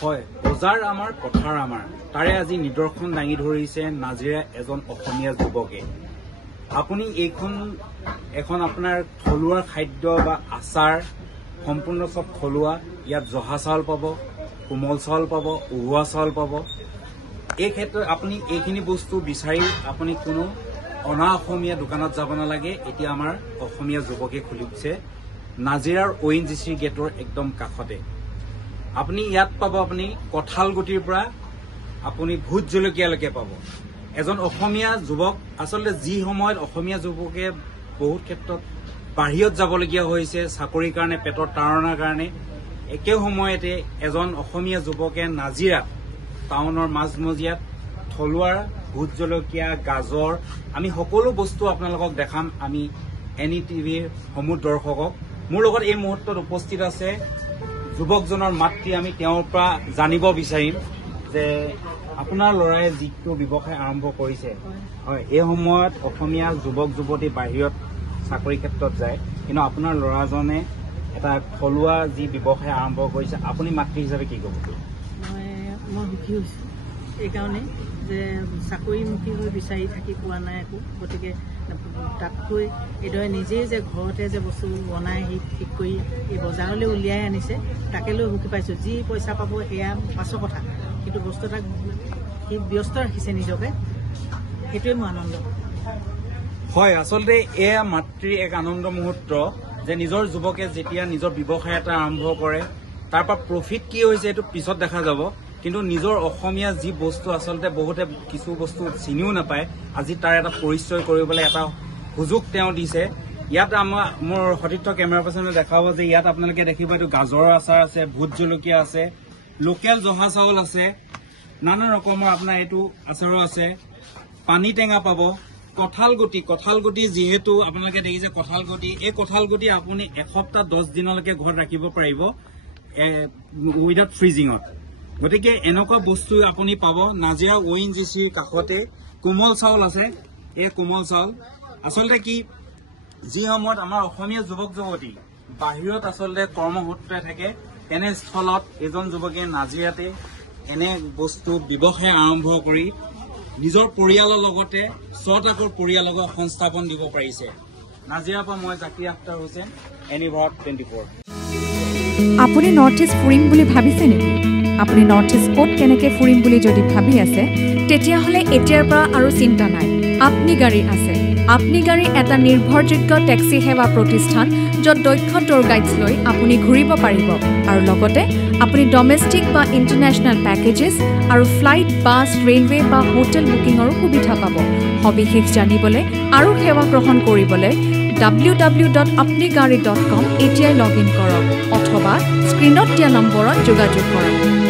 হয় বজাৰ আমাৰ পথাৰ আমাৰ তাৰে আজি নিদৰ্শন দাঙি ধৰিছে নাজিৰা এজন অসমীয়া যুৱকে আপুনি এখন আপোনাৰ থলুৱা খাদ্য বা আচাৰ সম্পূৰ্ণ সব থলুৱা ইয়াত জহা চাউল পাব কোমল চাউল পাব উহুৱা চাউল পাব এই ক্ষেত্ৰত আপুনি এইখিনি বস্তু বিচাৰি আপুনি কোনো অনা অসমীয়া দোকানত যাব নালাগে এতিয়া আমাৰ অসমীয়া যুৱকে খুলিছে নাজিৰাৰ ONGC গেটৰ একদম কাষতে আপুনি ইয়াত পাব আপুনি কঁঠালগুটিৰ পৰা আপুনি ভোট জলকীয়ালৈকে পাব এজন অসমীয়া যুৱক আসলে যি সময়ত অসমীয়া যুৱকে বহুত ক্ষেত্ৰত বাহিৰত যাবলগীয়া হৈছে চাকৰিৰ কাৰণে পেটৰ তাৰণাৰ কাৰণে একে সময়তে এজন অসমীয়া যুৱকে নাজিৰা টাউনৰ মাজমজিয়াত থলুৱা ভোট জলকীয়া গাজৰ আমি সকলো বস্তু আপোনালোকক দেখাম আমি এনি টিভিৰ সমূহ দৰ্শকক মোৰ লগত এই মুহূৰ্তত উপস্থিত আছে যুৱকজনৰ মাতৃ আমি তেওঁৰ পৰা জানিব বিচাৰিম যে আপোনাৰ ল'ৰাই যিটো ব্যৱসায় আৰম্ভ কৰিছে হয় এই সময়ত অসমীয়া যুৱক যুৱতী বাহিৰত চাকৰি ক্ষেত্ৰত যায় কিন্তু আপোনাৰ ল'ৰাজনে এটা থলুৱা যি ব্যৱসায় আৰম্ভ কৰিছে আপুনি মাতৃ হিচাপে কি ক'ব মই সুখী হৈছোঁ এইকাৰণে যে চাকৰিমুখী হৈ বিচাৰি থাকি পোৱা নাই একো গতিকে তাতকৈ এইদৰে নিজেই যে ঘৰতে যে বস্তু বনাই ঠিক কৰি এই বজাৰলৈ উলিয়াই আনিছে তাকে লৈ সুখী পাইছোঁ যি পইচা পাব সেয়া পাছৰ কথা কিন্তু বস্তু এটাক সি ব্যস্ত ৰাখিছে নিজকে সেইটোৱে মোৰ আনন্দ হয় আচলতে এয়া মাতৃৰ এক আনন্দ মুহূৰ্ত যে নিজৰ যুৱকে যেতিয়া নিজৰ ব্যৱসায় এটা আৰম্ভ কৰে তাৰ পৰা প্ৰফিট কি হৈছে এইটো পিছত দেখা যাব কিন্তু নিজৰ অসমীয়া যি বস্তু আচলতে বহুতে কিছু বস্তু চিনিও নাপায় আজি তাৰ এটা পৰিচয় কৰিবলৈ এটা সুযোগ তেওঁ দিছে ইয়াত মোৰ সতীৰ্থ কেমেৰা পাৰ্চনে দেখাব যে ইয়াত আপোনালোকে দেখিব এইটো গাজৰৰ আচাৰ আছে ভোট জলকীয়া আছে লোকেল জহা চাউল আছে নানা ৰকমৰ আপোনাৰ এইটো আচাৰো আছে পানী টেঙা পাব কঁঠালগুটি যিহেতু আপোনালোকে দেখিছে কঁঠালগুটি এই কঁঠালগুটি আপুনি এসপ্তাহ 10 দিনলৈকে ঘৰত ৰাখিব পাৰিব উইদাউট ফ্ৰিজিঙত গতিকে এনেকুৱা বস্তু আপুনি পাব নাজিৰা ONGCৰ কাষতে কোমল চাউল আছে এই কোমল চাউল আচলতে কি যি সময়ত আমাৰ অসমীয়া যুৱক যুৱতী বাহিৰত আচলতে কৰ্মসূত্ৰে থাকে এনে স্থলত এজন যুৱকে নাজিৰাতে এনে বস্তু ব্যৱসায় আৰম্ভ কৰি নিজৰ পৰিয়ালৰ লগতে ছটাকৈ পৰিয়ালক সংস্থাপন দিব পাৰিছে নাজিৰাৰ পৰা মই জাকিৰ আখতাৰ হোসেন এনিভাৰত 24 আপুনি নৰ্থ ইষ্ট ফুৰিম বুলি ভাবিছে নেকি আপুনি নৰ্থ ইষ্ট ক'ত কেনেকৈ ফুৰিম বুলি যদি ভাবি আছে তেতিয়াহ'লে এতিয়াৰ পৰা আৰু চিন্তা নাই আপনি গাড়ী আছে আপনি গাড়ী এটা নিৰ্ভৰযোগ্য টেক্সি সেৱা প্ৰতিষ্ঠান য'ত দক্ষ টুৰ গাইডছ লৈ আপুনি ঘূৰিব পাৰিব আৰু লগতে আপুনি ডমেষ্টিক বা ইণ্টাৰনেশ্যনেল পেকেজেছ আৰু ফ্লাইট বাছ ৰেলৱে বা হোটেল বুকিঙৰো সুবিধা পাব সবিশেষ জানিবলৈ আৰু সেৱা গ্ৰহণ কৰিবলৈ www.apnigari.com এতিয়াই লগ ইন কৰক অথবা স্ক্ৰীনত দিয়া নম্বৰত যোগাযোগ কৰক